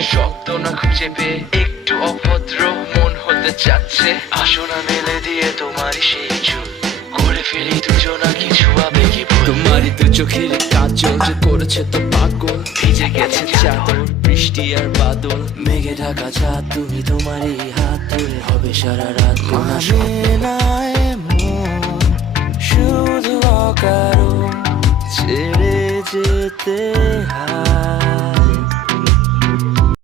মনে শব্দ না খুঁজে পেয়ে একটু অভদ্র মন হতে চাচ্ছে। আসো না মেলে দিয়ে তোমারই সেই চুল, করে ফেলি দুজনা কিছু আবেগী ভুল। তোমারই দু চোখের কাজল যে করেছে তো পাগল, ভিজে গেছে চাদর বৃষ্টি আর বাদল। মেঘে ঢাকা চাঁদ তুমি তোমারই হাত তুলে হবে সারা রাত। মানে নাই মন শুধু অকারণ ছেড়ে যেতে হয়।